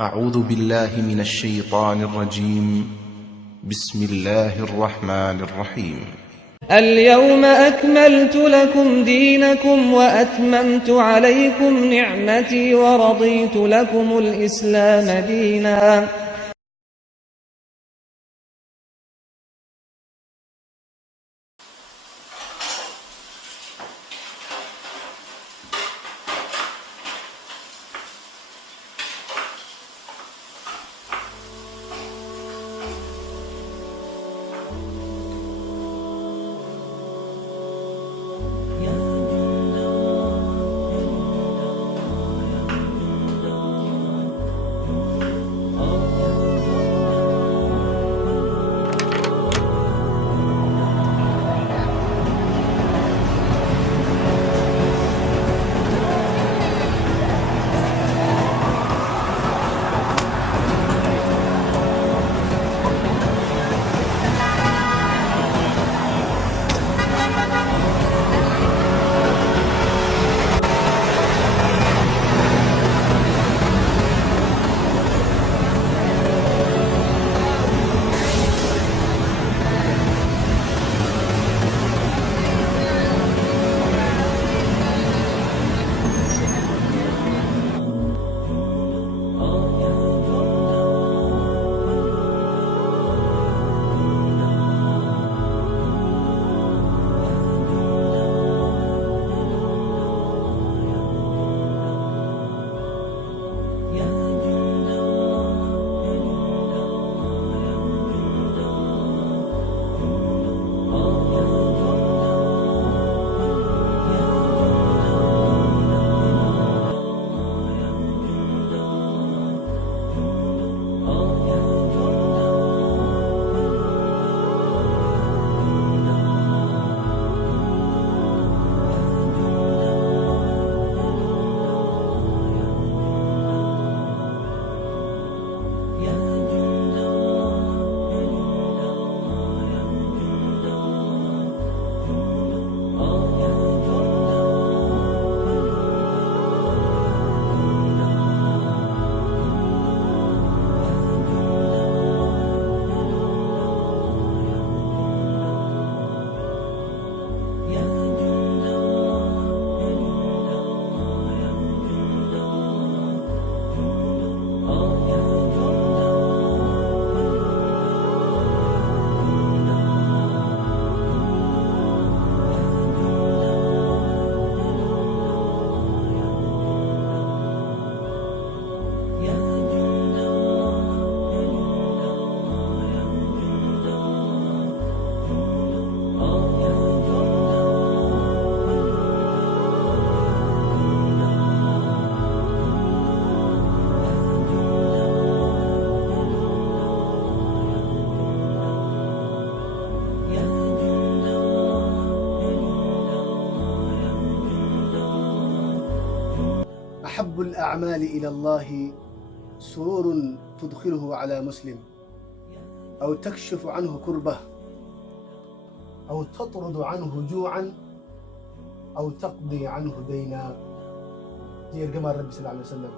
أعوذ بالله من الشيطان الرجيم. بسم الله الرحمن الرحيم. اليوم أكملت لكم دينكم وأتممت عليكم نعمتي ورضيت لكم الإسلام دينا. أحب الأعمال إلى الله سرور تدخله على مسلم، أو تكشف عنه كربة، أو تطرد عنه جوعا، أو تقضي عنه دينا. زي القمر الرب صلى الله عليه وسلم.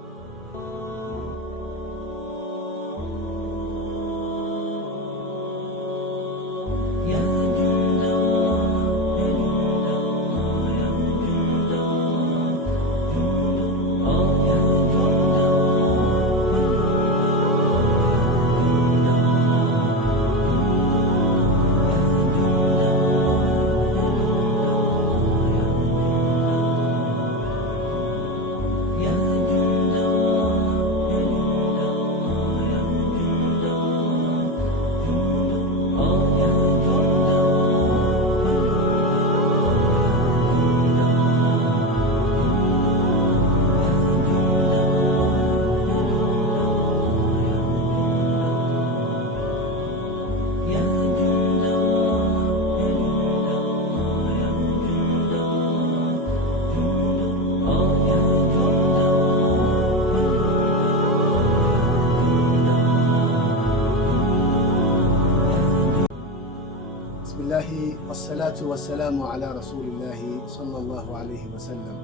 بسم الله والصلاة والسلام على رسول الله صلى الله عليه وسلم.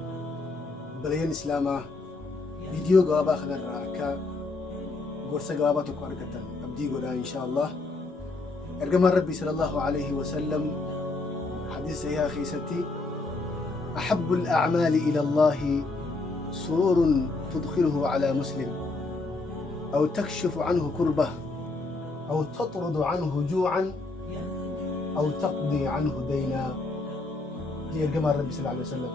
بلين إسلاما فيديو جواب آخر الرأكا gorsa gabaabaa tokko argatan abdii godhaa inshaallah. Ergamaan Rabbii sallallahu alayhi wa sallam hadiisa sahihaa keessatti أحب الأعمال إلى الله سرور تدخله على مسلم أو تكشف عنه كربة أو تطرد عنه جوعا أو تقضي عنه دينا. هي الجمال ربي صلى الله عليه وسلم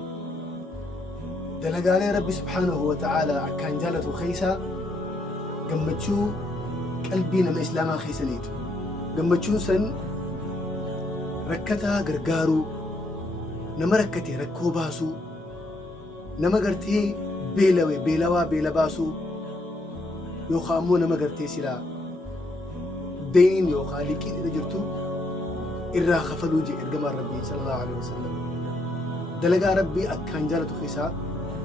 دلقالي ربي سبحانه وتعالى كان جالته خيسا قمتشو قلبي نما إسلاما خيسانيتو قمتشو سن ركتها قرقارو nama rakkate rakkoo baasuu, nama gartee beelawaa beela baasuu, yookaan ammoo nama gartee silaa deeniin yookaan liqiin irra jirtu irraa kafaluu jedhe ergamaan Rabbii sallallahu alaihi wasallam. Dalagaa Rabbii akkaan jaalatu keessaa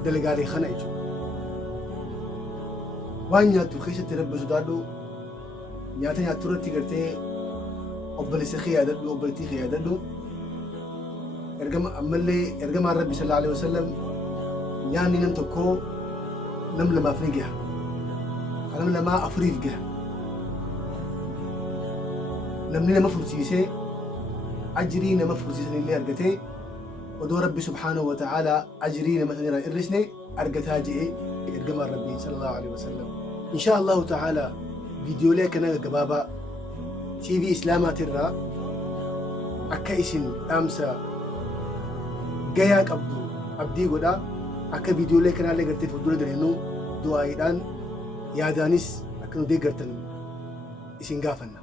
dalagaalee kana jechuudha. Waan nyaattu keessatti Rabbi sodaadhu, nyaata nyaattu irratti gartee obboleessa kee yaadadhu, obboleettii kee yaadadhu. ergamaan Rabbi sallallahu alaihi wasallam nyaanni nam tokko nam lamaaf ni gaha, nam lamaa afuriif gaha. Namni nama fursiisee ajrii nama fursiisan illee argatee odoo Rabbi subhaanahu wa ta'ala ajrii nama sanirraa irrisne argataa jedhe ergamaan Rabbi sallallahu alaihi wasallam. Insha Allahu ta'ala viidiyoolee kana gabaabaa TV Islaamaatirraa akka isin dhaamsa gayaa qabdu abdii godhaa. Akka viidiyoolee kanaallee gartee fuuldura deemnu du'aayiidhaan yaadaanis akka nu deeggartan isin gaafanna.